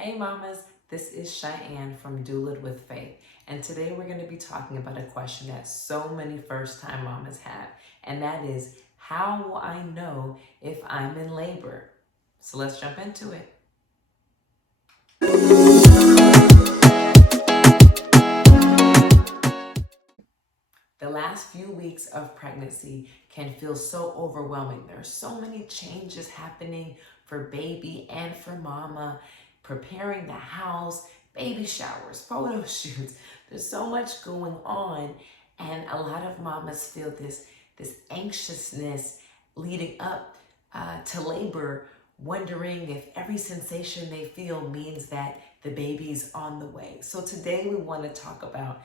Hey mamas, this is Cheyenne from Doula'd with Faith, and today we're going to be talking about a question that so many first-time mamas have, and that is, how will I know if I'm in labor? So let's jump into it. The last few weeks of pregnancy can feel so overwhelming. There are so many changes happening for baby and for mama, preparing the house, baby showers, photo shoots. There's so much going on, and a lot of mamas feel this anxiousness leading up to labor, wondering if every sensation they feel means that the baby's on the way. So today we want to talk about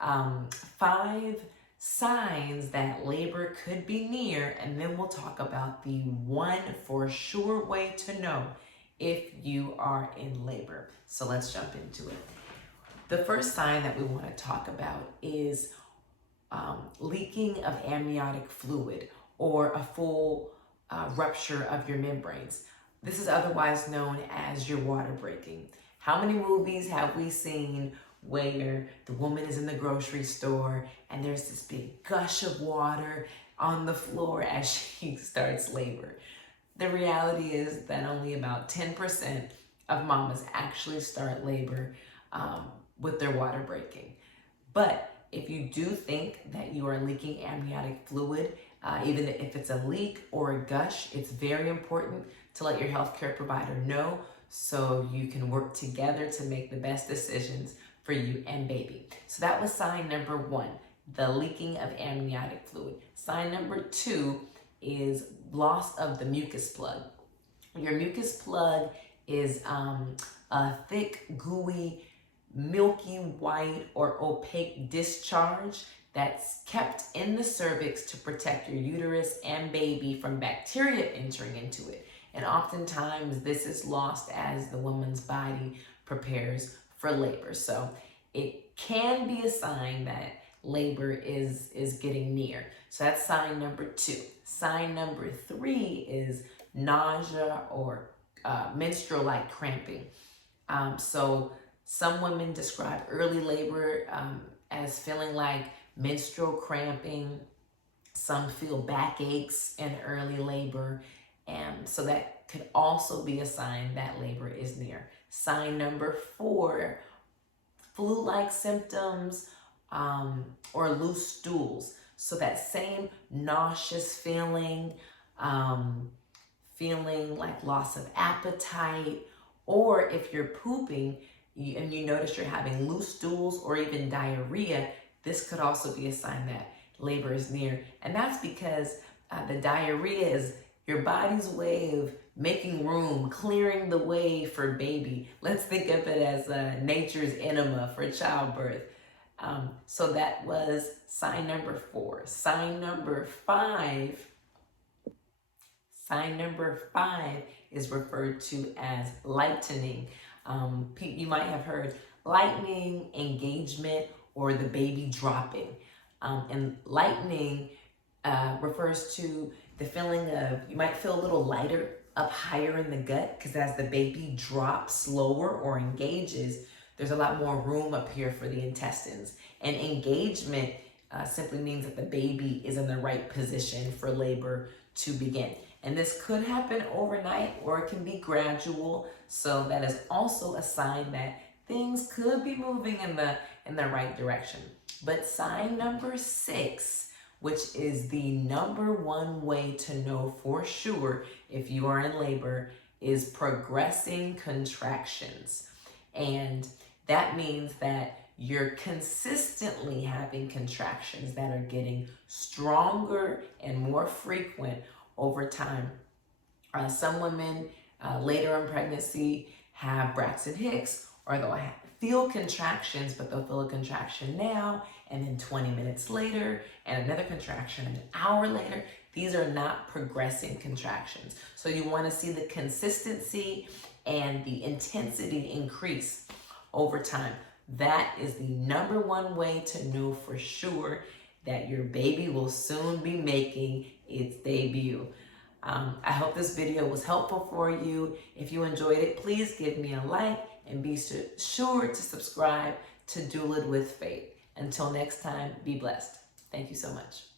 5 signs that labor could be near, and then we'll talk about the one for sure way to know if you are in labor. So let's jump into it. The first sign that we want to talk about is leaking of amniotic fluid or a full rupture of your membranes. This is otherwise known as your water breaking. How many movies have we seen where the woman is in the grocery store and there's this big gush of water on the floor as she starts labor? The reality is that only about 10% of mamas actually start labor with their water breaking. But if you do think that you are leaking amniotic fluid, even if it's a leak or a gush, it's very important to let your healthcare provider know so you can work together to make the best decisions for you and baby. So that was sign number 1, the leaking of amniotic fluid. Sign number 2 is loss of the mucus plug. Your mucus plug is a thick, gooey, milky white or opaque discharge that's kept in the cervix to protect your uterus and baby from bacteria entering into it. And oftentimes this is lost as the woman's body prepares for labor. So it can be a sign that labor is getting near. So that's sign number 2. Sign number 3 is nausea or menstrual-like cramping. So some women describe early labor as feeling like menstrual cramping. Some feel backaches in early labor. And so that could also be a sign that labor is near. Sign number 4, flu-like symptoms or loose stools. So that same nauseous feeling, feeling like loss of appetite, or if you're pooping and you notice you're having loose stools or even diarrhea, this could also be a sign that labor is near. And that's because the diarrhea is your body's way of making room, clearing the way for baby. Let's think of it as nature's enema for childbirth. So that was sign number 4. Sign number 5 is referred to as lightening. You might have heard lightening, engagement, or the baby dropping. And lightening refers to the feeling of, you might feel a little lighter up higher in the gut, because as the baby drops slower or engages, there's a lot more room up here for the intestines. And engagement simply means that the baby is in the right position for labor to begin. And this could happen overnight or it can be gradual. So that is also a sign that things could be moving in the right direction. But sign number 6, which is the number 1 way to know for sure if you are in labor, is progressing contractions. And that means that you're consistently having contractions that are getting stronger and more frequent over time. Some women later in pregnancy have Braxton Hicks, or they'll feel contractions, but they'll feel a contraction now, and then 20 minutes later, and another contraction an hour later. These are not progressing contractions. So you want to see the consistency and the intensity increase over time. That is the number 1 way to know for sure that your baby will soon be making its debut. I hope this video was helpful for you. If you enjoyed it, please give me a like and be sure to subscribe to Doula'd with Faith. Until next time, be blessed. Thank you so much.